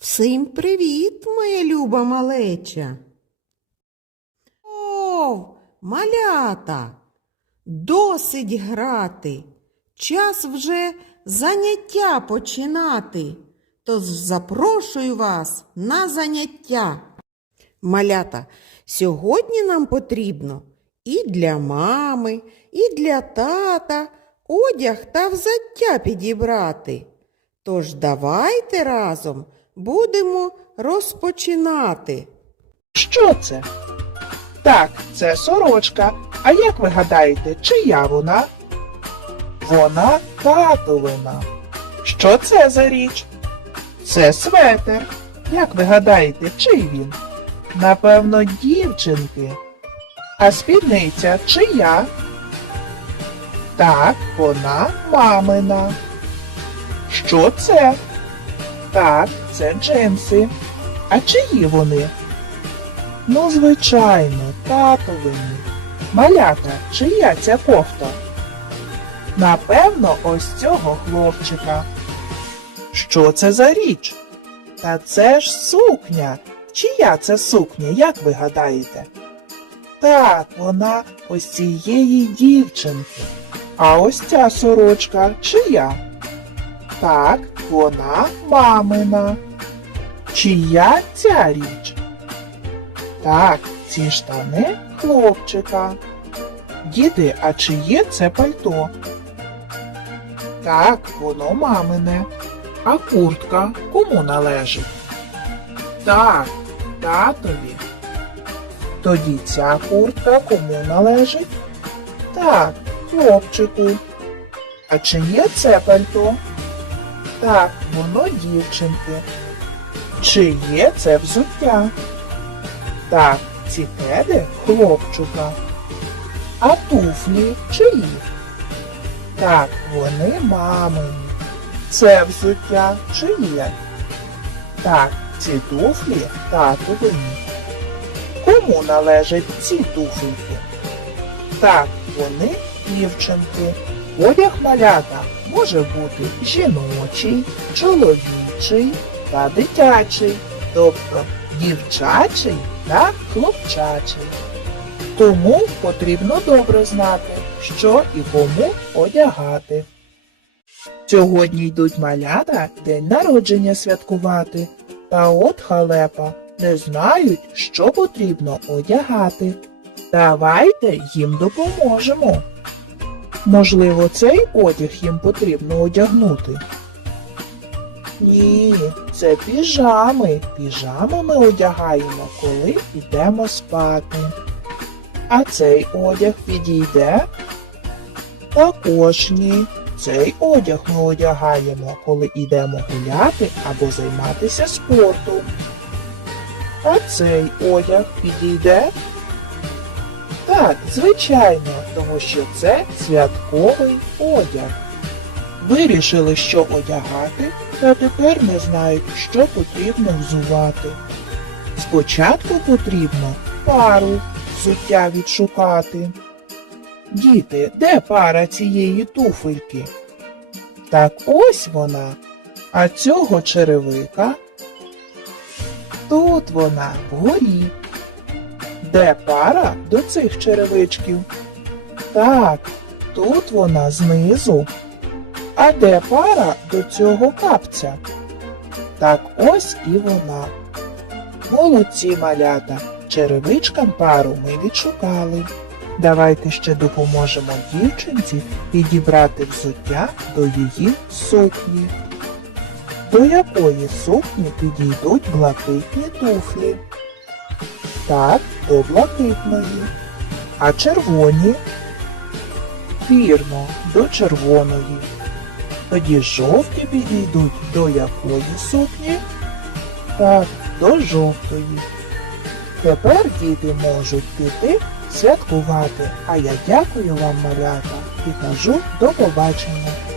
Всім привіт, моя люба малеча. Ов, малята, досить грати. Час вже заняття починати. Тож запрошую вас на заняття. Малята, сьогодні нам потрібно і для мами, і для тата одяг та взуття підібрати. Тож давайте разом будемо розпочинати. Що це? Так, це сорочка. А як ви гадаєте, чия вона? Вона татовина. Що це за річ? Це светер. Як ви гадаєте, чий він? Напевно, дівчинки. А спідниця чия? Так, вона мамина. Що це? Так, це джинси. А чиї вони? Ну, звичайно, татовини. Малята, чия ця кофта? Напевно, ось цього хлопчика. Що це за річ? Та це ж сукня. Чия це сукня, як ви гадаєте? Так, вона ось цієї дівчинки. А ось ця сорочка чия? Так, вона мамина. Чия ця річ? Так, ці штани хлопчика. Діти, а чиє це пальто? Так, воно мамине. А куртка кому належить? Так, татові. Тоді ця куртка кому належить? Так, хлопчику. А чиє це пальто? Так, воно дівчинки. Чиє це взуття? Так, ці кеди хлопчика. А туфлі чиї? Так, вони мамині. Це взуття чиє? Так, ці туфлі татовині. Кому належать ці туфельки? Так, вони дівчинки. Одяг малята може бути жіночий, чоловічий та дитячий, тобто дівчачий та хлопчачий. Тому потрібно добре знати, що і кому одягати. Сьогодні йдуть малята день народження святкувати, та от халепа не знають, що потрібно одягати. Давайте їм допоможемо. Можливо, цей одяг їм потрібно одягнути. Ні, це піжами. Піжами ми одягаємо, коли йдемо спати. А цей одяг підійде? Також ні. Цей одяг ми одягаємо, коли йдемо гуляти або займатися спортом. А цей одяг підійде? Так, звичайно, тому що це святковий одяг. Вирішили, що одягати, та тепер не знають, що потрібно взувати. Спочатку потрібно пару взуття відшукати. Діти, де пара цієї туфельки? Так ось вона. А цього черевика? Тут вона вгорі. Де пара до цих черевичків? Так, тут вона знизу. А де пара до цього капця? Так ось і вона. Молодці малята, черевичкам пару ми відшукали. Давайте ще допоможемо дівчинці підібрати взуття до її сукні. До якої сукні підійдуть блакитні туфлі? Так, до блакитної. А червоні? Вірно, до червоної. Тоді жовті підійдуть до якої сукні? Так, до жовтої. Тепер діти можуть піти святкувати, а я дякую вам, малята, і кажу до побачення.